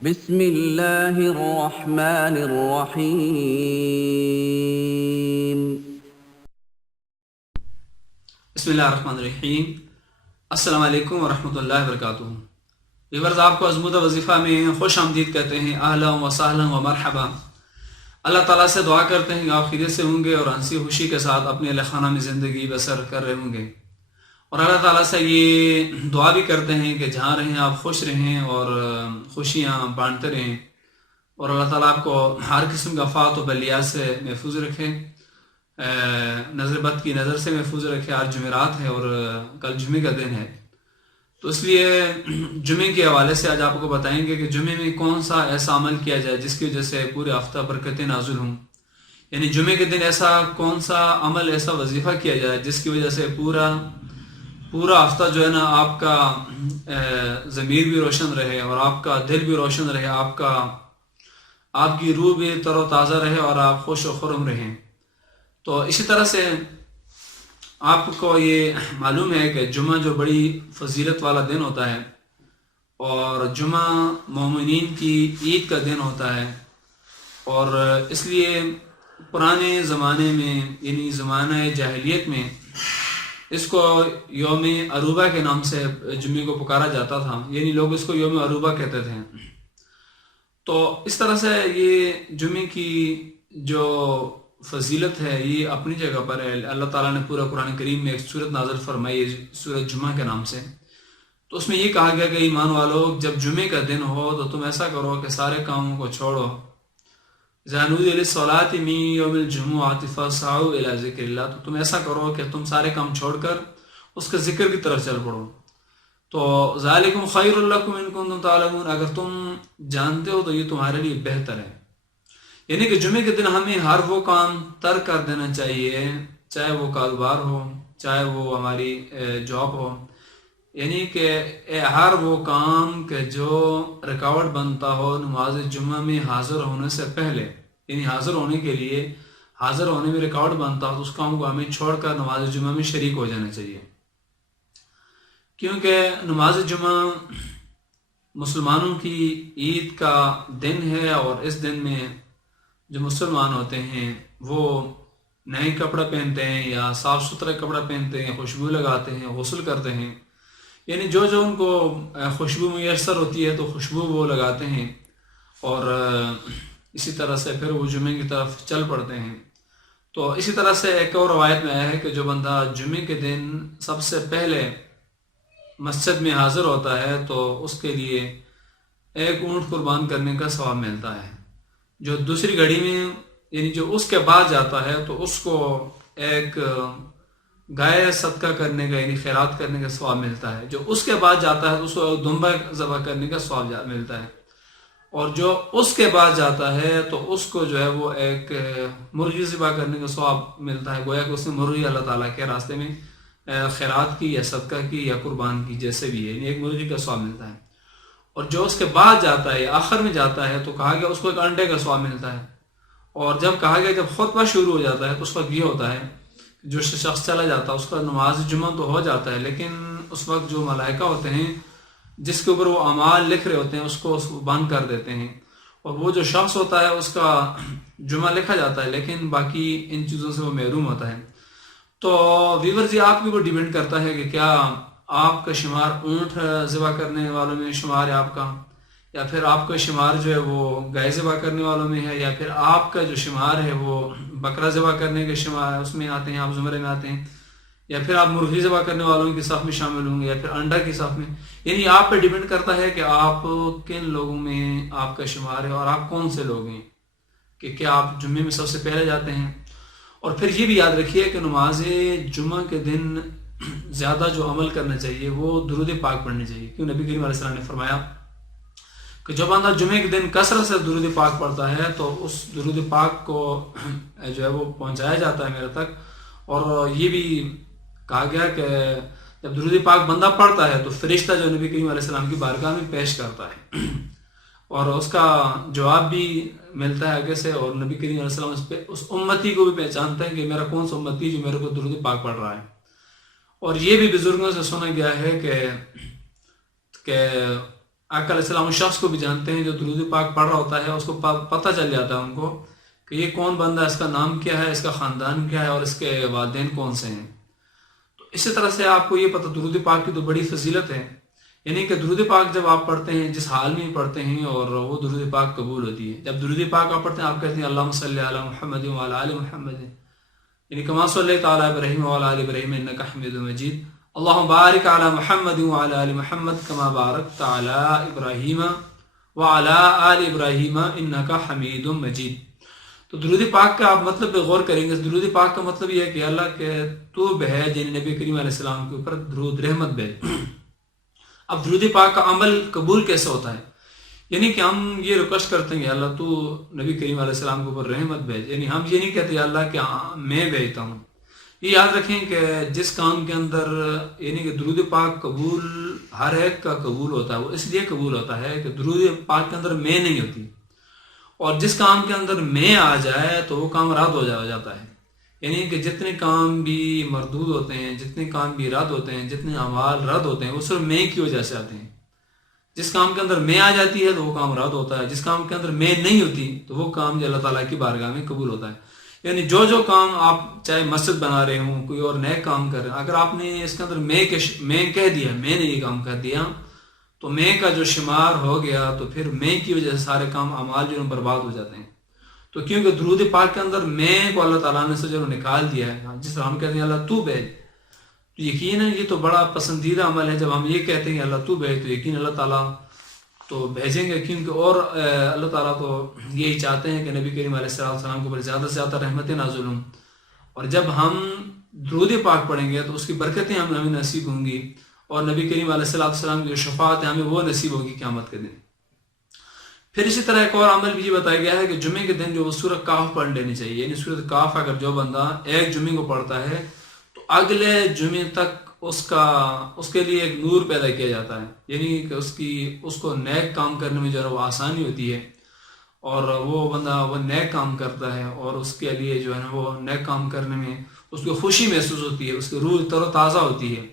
بسم اللہ الرحمن الرحیم۔ بسم اللہ الرحمن الرحیم۔ السلام علیکم ورحمۃ اللہ وبرکاتہ۔ ویورز، آپ کو عظمت وظیفہ میں خوش آمدید کہتے ہیں۔ اہلا و سہلا و مرحبا۔ اللہ تعالیٰ سے دعا کرتے ہیں کہ آپ خیریت سے ہوں گے اور ہنسی خوشی کے ساتھ اپنے اہل خانہ میں زندگی بسر کر رہے ہوں گے، اور اللہ تعالیٰ سے یہ دعا بھی کرتے ہیں کہ جہاں رہیں آپ خوش رہیں اور خوشیاں بانٹتے رہیں، اور اللہ تعالیٰ آپ کو ہر قسم کا آفات و بلیات سے محفوظ رکھے، نظر بد کی نظر سے محفوظ رکھے۔ آج جمعرات ہے اور کل جمعے کا دن ہے، تو اس لیے جمعے کے حوالے سے آج آپ کو بتائیں گے کہ جمعے میں کون سا ایسا عمل کیا جائے جس کی وجہ سے پورے ہفتہ برکتیں نازل ہوں۔ یعنی جمعے کے دن ایسا کون سا عمل، ایسا وظیفہ کیا جائے جس کی وجہ سے پورا ہفتہ جو ہے نا آپ کا ضمیر بھی روشن رہے اور آپ کا دل بھی روشن رہے، آپ کی روح بھی تر و تازہ رہے اور آپ خوش و خرم رہیں۔ تو اسی طرح سے آپ کو یہ معلوم ہے کہ جمعہ جو بڑی فضیلت والا دن ہوتا ہے، اور جمعہ مومنین کی عید کا دن ہوتا ہے، اور اس لیے پرانے زمانے میں یعنی زمانہ جاہلیت میں اس کو یوم عروبہ کے نام سے جمعے کو پکارا جاتا تھا، یعنی لوگ اس کو یوم عروبہ کہتے تھے۔ تو اس طرح سے یہ جمعے کی جو فضیلت ہے یہ اپنی جگہ پر ہے۔ اللہ تعالیٰ نے پورا قرآن کریم میں ایک سورت نازل فرمائی ہے سورت جمعہ کے نام سے، تو اس میں یہ کہا گیا کہ ایمان والو، جب جمعے کا دن ہو تو تم ایسا کرو کہ سارے کاموں کو چھوڑو۔ اذا نودی للصلاۃ من یوم الجمعۃ فاسعوا الی ذکر اللہ، تو تم ایسا کرو کہ تم سارے کام چھوڑ کر اس کے ذکر کی طرف چل پڑو۔ تو ذالکم خیر لکم ان کنتم تعلمون، اگر تم جانتے ہو تو یہ تمہارے لیے بہتر ہے۔ یعنی کہ جمعے کے دن ہمیں ہر وہ کام ترک کر دینا چاہیے، چاہے وہ کاروبار ہو، چاہے وہ ہماری جاب ہو، یعنی کہ ہر وہ کام کہ جو رکاوٹ بنتا ہو نماز جمعہ میں حاضر ہونے سے پہلے، یعنی حاضر ہونے کے لیے، حاضر ہونے میں رکاوٹ بنتا ہو تو اس کام کو ہمیں چھوڑ کر نماز جمعہ میں شریک ہو جانا چاہیے، کیونکہ نماز جمعہ مسلمانوں کی عید کا دن ہے، اور اس دن میں جو مسلمان ہوتے ہیں وہ نئے کپڑا پہنتے ہیں یا صاف ستھرا کپڑا پہنتے ہیں، خوشبو لگاتے ہیں، غسل کرتے ہیں، یعنی جو ان کو خوشبو میسر ہوتی ہے تو خوشبو وہ لگاتے ہیں، اور اسی طرح سے پھر وہ جمعے کی طرف چل پڑتے ہیں۔ تو اسی طرح سے ایک اور روایت میں آیا ہے کہ جو بندہ جمعے کے دن سب سے پہلے مسجد میں حاضر ہوتا ہے تو اس کے لیے ایک اونٹ قربان کرنے کا ثواب ملتا ہے۔ جو دوسری گھڑی میں یعنی جو اس کے بعد جاتا ہے تو اس کو ایک گائے صدقہ کرنے کا یعنی خیرات کرنے کا ثواب ملتا ہے۔ جو اس کے بعد جاتا ہے تو اس کو دمبا ذبح کرنے کا ثواب ملتا ہے، اور جو اس کے بعد جاتا ہے تو اس کو جو ہے وہ ایک مرغی ذبح کرنے کا ثواب ملتا ہے، گویا کہ اس نے مرغی اللہ تعالیٰ کے راستے میں خیرات کی یا صدقہ کی یا قربان کی، جیسے بھی ہے، یعنی ایک مرغی کا ثواب ملتا ہے۔ اور جو اس کے بعد جاتا ہے آخر میں جاتا ہے تو کہا گیا اس کو ایک انڈے کا ثواب ملتا ہے۔ اور جب کہا گیا جب خطبہ شروع ہو جاتا ہے تو اس وقت یہ ہوتا ہے جو شخص چلا جاتا ہے اس کا نماز جمعہ تو ہو جاتا ہے، لیکن اس وقت جو ملائکہ ہوتے ہیں جس کے اوپر وہ اعمال لکھ رہے ہوتے ہیں اس کو بند کر دیتے ہیں، اور وہ جو شخص ہوتا ہے اس کا جمعہ لکھا جاتا ہے لیکن باقی ان چیزوں سے وہ محروم ہوتا ہے۔ تو ویورز، یہ آپ کے اوپر ڈیپینڈ کرتا ہے کہ کیا آپ کا شمار اونٹ ذبح کرنے والوں میں شمار ہے آپ کا، یا پھر آپ کا شمار جو ہے وہ گائے ذبح کرنے والوں میں ہے، یا پھر آپ کا جو شمار ہے وہ بکرا ذبح کرنے کے شمار اس میں آتے ہیں، آپ زمرے میں آتے ہیں، یا پھر آپ مرغی ذبح کرنے والوں کی صف میں شامل ہوں گے، یا پھر انڈا کی صف میں۔ یعنی آپ پہ ڈیپینڈ کرتا ہے کہ آپ کن لوگوں میں آپ کا شمار ہے اور آپ کون سے لوگ ہیں، کہ کیا آپ جمعے میں سب سے پہلے جاتے ہیں۔ اور پھر یہ بھی یاد رکھیے کہ نماز جمعہ کے دن زیادہ جو عمل کرنا چاہیے وہ درود پاک پڑھنی چاہیے، کیوں نبی کریم علیہ السلام نے فرمایا کہ جو بندہ جمعے کے دن کثرت سے درود پاک پڑھتا ہے تو اس درود پاک کو جو ہے وہ پہنچایا جاتا ہے میرے تک۔ اور یہ بھی کہا گیا کہ جب درود پاک بندہ پڑھتا ہے تو فرشتہ جو نبی کریم علیہ السلام کی بارگاہ میں پیش کرتا ہے اور اس کا جواب بھی ملتا ہے آگے سے، اور نبی کریم علیہ السلام اس امتی کو بھی پہچانتے ہیں کہ میرا کون سا امتی جو میرے کو درود پاک پڑھ رہا ہے۔ اور یہ بھی بزرگوں سے سنا گیا ہے کہ آقا علیہ السلام اس شخص کو بھی جانتے ہیں جو درود پاک پڑھ رہا ہوتا ہے، اس کو پتہ چل جاتا ہے ان کو کہ یہ کون بندہ ہے، اس کا نام کیا ہے، اس کا خاندان کیا ہے اور اس کے والدین کون سے ہیں۔ تو اسی طرح سے آپ کو یہ پتہ درود پاک کی تو بڑی فضیلت ہے، یعنی کہ درود پاک جب آپ پڑھتے ہیں جس حال میں پڑھتے ہیں اور وہ درود پاک قبول ہوتی ہے۔ جب درود پاک آپ پڑھتے ہیں آپ کہتے ہیں اللہم صلی علی محمد وعلی آل محمد، یعنی کما صلی تعالی ابراہیم وعلی آل ابراہیم انک حمید مجید، اللہم بارک علی محمد وعلی آل محمد کما بارکت علی ابراہیم وعلی آل ابراہیم انک حمید مجید۔ تو درود پاک کا آپ مطلب پہ غور کریں گے۔ درود پاک کا مطلب یہ ہے کہ اللہ کہ تو بھیج، یعنی نبی کریم علیہ السلام کے اوپر درود رحمت بھیج۔ اب درود پاک کا عمل قبول کیسے ہوتا ہے؟ یعنی کہ ہم یہ ریکویسٹ کرتے ہیں کہ اللہ تو نبی کریم علیہ السلام کے اوپر رحمت بھیج، یعنی ہم یہ نہیں کہتے اللہ کہ میں بھیجتا ہوں۔ یہ یاد رکھیں کہ جس کام کے اندر یعنی کہ درود پاک قبول ہر ایک کا قبول ہوتا ہے، وہ اس لیے قبول ہوتا ہے کہ درود پاک کے اندر میں نہیں ہوتی، اور جس کام کے اندر میں آ جائے تو وہ کام رد ہو جاتا ہے۔ یعنی کہ جتنے کام بھی مردود ہوتے ہیں، جتنے کام بھی رد ہوتے ہیں، جتنے اعمال رد ہوتے ہیں وہ صرف میں کی وجہ سے آتے ہیں۔ جس کام کے اندر میں آ جاتی ہے تو وہ کام رد ہوتا ہے، جس کام کے اندر میں نہیں ہوتی تو وہ کام جو اللہ تعالیٰ کی بارگاہ میں قبول ہوتا ہے۔ یعنی جو کام آپ چاہے مسجد بنا رہے ہوں، کوئی اور نئے کام کر رہے ہیں، اگر آپ نے اس کے اندر میں کہہ دیا، میں نے یہ کام کر دیا، تو میں کا جو شمار ہو گیا تو پھر میں کی وجہ سے سارے کام اعمال جو برباد ہو جاتے ہیں۔ تو کیونکہ درود پاک کے اندر میں کو اللہ تعالیٰ نے سے جو نکال دیا ہے، جس طرح ہم کہتے ہیں اللہ تو بھیج، تو یقیناً یہ تو بڑا پسندیدہ عمل ہے۔ جب ہم یہ کہتے ہیں کہ اللہ تو بھیج تو یقین اللہ تعالیٰ تو بھیجیں گے، کیونکہ اور اللہ تعالیٰ تو یہی چاہتے ہیں کہ نبی کریم علیہ السلام کے اوپر زیادہ سے زیادہ رحمتیں نازل ہوں، اور جب ہم درود پاک پڑھیں گے تو اس کی برکتیں ہمیں نصیب ہوں گی، اور نبی کریم علیہ السلام کی جو شفاعت ہے ہمیں وہ نصیب ہوگی قیامت کے دن۔ پھر اسی طرح ایک اور عمل بھی یہ بتایا گیا ہے کہ جمعے کے دن جو وہ سورۃ کاف پڑھ لینی چاہیے، یعنی سورۃ کاف اگر جو بندہ ایک جمعے کو پڑھتا ہے تو اگلے جمعے تک اس کے لیے ایک نور پیدا کیا جاتا ہے، یعنی کہ اس کو نیک کام کرنے میں جو ہے وہ آسانی ہوتی ہے، اور وہ بندہ وہ نیک کام کرتا ہے اور اس کے لیے جو ہے نا وہ نیک کام کرنے میں اس کو خوشی محسوس ہوتی ہے، اس کی روح تر و تازہ ہوتی ہے،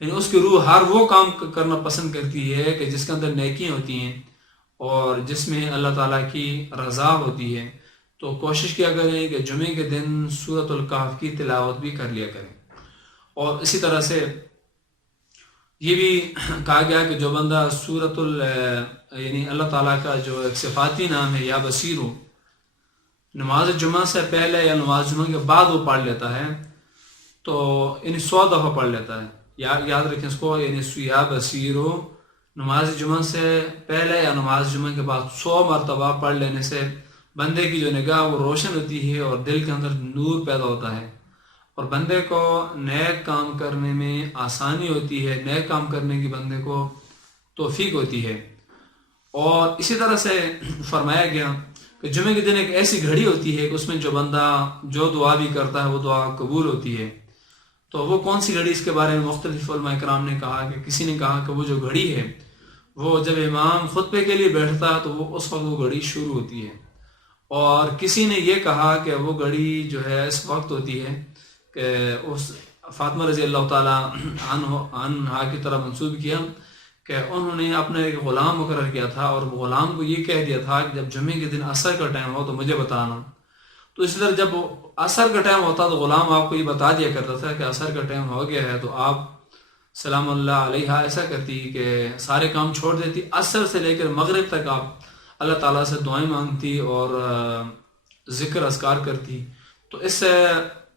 یعنی اس کی روح ہر وہ کام کرنا پسند کرتی ہے کہ جس کے اندر نیکیاں ہوتی ہیں اور جس میں اللہ تعالیٰ کی رضا ہوتی ہے۔ تو کوشش کیا کریں کہ جمعے کے دن سورۃ الکہف کی تلاوت بھی کر لیا کریں۔ اور اسی طرح سے یہ بھی کہا گیا کہ جو بندہ یعنی اللہ تعالیٰ کا جو ایک صفاتی نام ہے یا بصیر، نماز جمعہ سے پہلے یا نماز جمعہ کے بعد وہ پڑھ لیتا ہے تو یعنی 100 دفعہ پڑھ لیتا ہے، یاد رکھیں اس کو، یعنی یا بصیر نماز جمعہ سے پہلے یا نماز جمعہ کے بعد 100 مرتبہ پڑھ لینے سے بندے کی جو نگاہ وہ روشن ہوتی ہے اور دل کے اندر نور پیدا ہوتا ہے، اور بندے کو نیک کام کرنے میں آسانی ہوتی ہے، نیک کام کرنے کی بندے کو توفیق ہوتی ہے۔ اور اسی طرح سے فرمایا گیا کہ جمعے کے دن ایک ایسی گھڑی ہوتی ہے کہ اس میں جو بندہ جو دعا بھی کرتا ہے وہ دعا قبول ہوتی ہے۔ تو وہ کون سی گھڑی، اس کے بارے میں مختلف علماء کرام نے کہا کہ کسی نے کہا کہ وہ جو گھڑی ہے وہ جب امام خطبے کے لیے بیٹھتا ہے تو وہ اس وقت وہ گھڑی شروع ہوتی ہے، اور کسی نے یہ کہا کہ وہ گھڑی جو ہے اس وقت ہوتی ہے کہ اس فاطمہ رضی اللہ تعالیٰ عنہا کی طرف منسوب کیا کہ انہوں نے اپنا ایک غلام مقرر کیا تھا اور غلام کو یہ کہہ دیا تھا کہ جب جمعے کے دن عصر کا ٹائم ہو تو مجھے بتانا۔ تو اس طرح جب عصر کا ٹائم ہوتا تو غلام آپ کو یہ بتا دیا کرتا تھا کہ عصر کا ٹائم ہو گیا ہے، تو آپ سلام اللہ علیہ ایسا کرتی کہ سارے کام چھوڑ دیتی، عصر سے لے کر مغرب تک آپ اللہ تعالیٰ سے دعائیں مانگتی اور ذکر اذکار کرتی۔ تو اس سے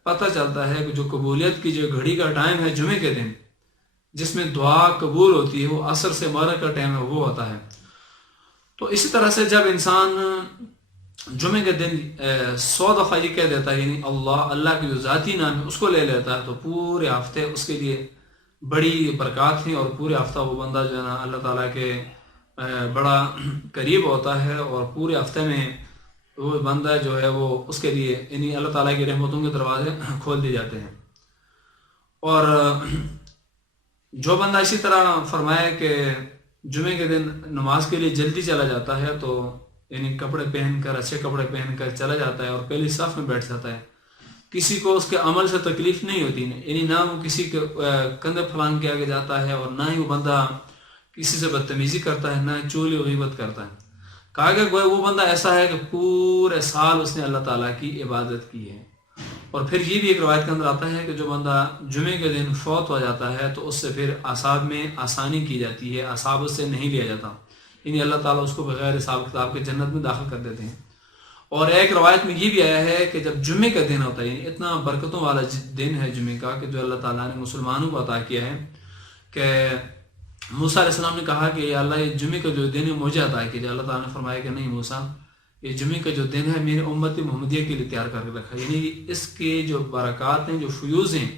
پتہ چلتا ہے کہ جو قبولیت کی جو گھڑی کا ٹائم ہے جمعے کے دن جس میں دعا قبول ہوتی ہے وہ عصر سے مغرب کا ٹائم ہے وہ ہوتا ہے۔ تو اسی طرح سے جب انسان جمعے کے دن 100 دفعہ یہ کہہ دیتا ہے، یعنی اللہ کے جو ذاتی نام ہے اس کو لے لیتا ہے، تو پورے ہفتے اس کے لیے بڑی برکات ہیں، اور پورے ہفتہ وہ بندہ جو ہے نا اللہ تعالیٰ کے بڑا قریب ہوتا ہے، اور پورے ہفتے میں وہ بندہ جو ہے وہ اس کے لیے یعنی اللہ تعالیٰ کی رحمتوں کے دروازے کھول دیے جاتے ہیں۔ اور جو بندہ اسی طرح فرمائے کہ جمعے کے دن نماز کے لیے جلدی چلا جاتا ہے، تو یعنی کپڑے پہن کر اچھے کپڑے پہن کر چلا جاتا ہے اور پہلی صف میں بیٹھ جاتا ہے، کسی کو اس کے عمل سے تکلیف نہیں ہوتی، یعنی نہ وہ کسی کے کندھے پھلانگ کے آگے جاتا ہے اور نہ ہی وہ بندہ کسی سے بدتمیزی کرتا ہے، نہ چغلی و غیبت کرتا ہے۔ کہا کہ وہ بندہ ایسا ہے کہ پورے سال اس نے اللہ تعالیٰ کی عبادت کی ہے۔ اور پھر یہ بھی ایک روایت کے اندر آتا ہے کہ جو بندہ جمعے کے دن فوت ہو جاتا ہے تو اس سے پھر اعصاب میں آسانی کی جاتی ہے، اعصاب اس سے نہیں لیا جاتا، یعنی اللہ تعالیٰ اس کو بغیر حساب کتاب کے جنت میں داخل کر دیتے ہیں۔ اور ایک روایت میں یہ بھی آیا ہے کہ جب جمعے کا دن ہوتا ہے، یعنی اتنا برکتوں والا دن ہے جمعے کا کہ جو اللہ تعالیٰ نے مسلمانوں کو عطا کیا ہے، کہ موسیٰ علیہ السلام نے کہا کہ یا اللہ یہ جمعے کا جو دن ہے مجھے عطا کیجیے۔ اللہ تعالیٰ نے فرمایا کہ نہیں موسیٰ، یہ جمعے کا جو دن ہے میرے امت محمدیہ کے لیے تیار کر کے رکھا، یعنی اس کے جو برکات ہیں، جو فیوز ہیں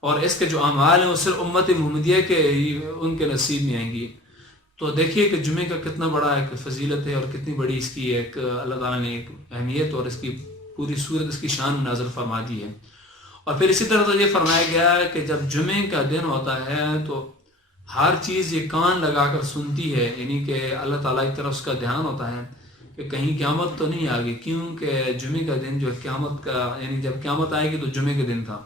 اور اس کے جو اعمال ہیں وہ صرف امت محمدیہ کے ان کے نصیب میں آئیں گی۔ تو دیکھیے کہ جمعے کا کتنا بڑا ایک فضیلت ہے اور کتنی بڑی اس کی ایک اللہ تعالیٰ نے ایک اہمیت اور اس کی پوری صورت اس کی شان نازل فرما دی ہے۔ اور پھر اسی طرح تو یہ فرمایا گیا ہے کہ جب جمعے کا دن ہوتا ہے تو ہر چیز یہ کان لگا کر سنتی ہے، یعنی کہ اللہ تعالیٰ کی طرف اس کا دھیان ہوتا ہے کہ کہیں قیامت تو نہیں آ گئی، کیونکہ جمعے کا دن جو قیامت کا، یعنی جب قیامت آئے گی تو جمعے کے دن تھا۔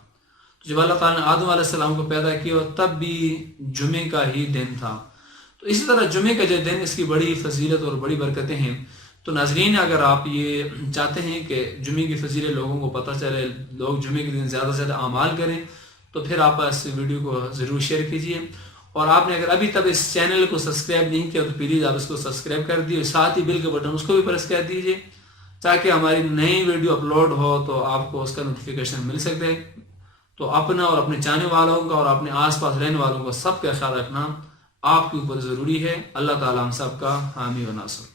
تو جب اللہ تعالیٰ نے آدم علیہ السلام کو پیدا کیا تب بھی جمعے کا ہی دن تھا۔ تو اسی طرح جمعے کا جو دن اس کی بڑی فضیلت اور بڑی برکتیں ہیں۔ تو ناظرین اگر آپ یہ چاہتے ہیں کہ جمعے کی فضیلت لوگوں کو پتہ چلے، لوگ جمعے کے دن زیادہ سے زیادہ اعمال کریں، تو پھر آپ اس ویڈیو کو ضرور شیئر کیجیے۔ اور آپ نے اگر ابھی تک اس چینل کو سبسکرائب نہیں کیا تو پلیز آپ اس کو سبسکرائب کر دیجیے، ساتھ ہی بیل کے بٹن اس کو بھی پریس کر دیجیے تاکہ ہماری نئی ویڈیو اپلوڈ ہو تو آپ کو اس کا نوٹیفیکیشن مل سکے۔ تو اپنا اور اپنے چاہنے والوں کا اور اپنے آس پاس رہنے والوں کا سب کا خیال رکھنا آپ کے اوپر ضروری ہے۔ اللہ تعالیٰ ہم سب کا حامی و ناصر۔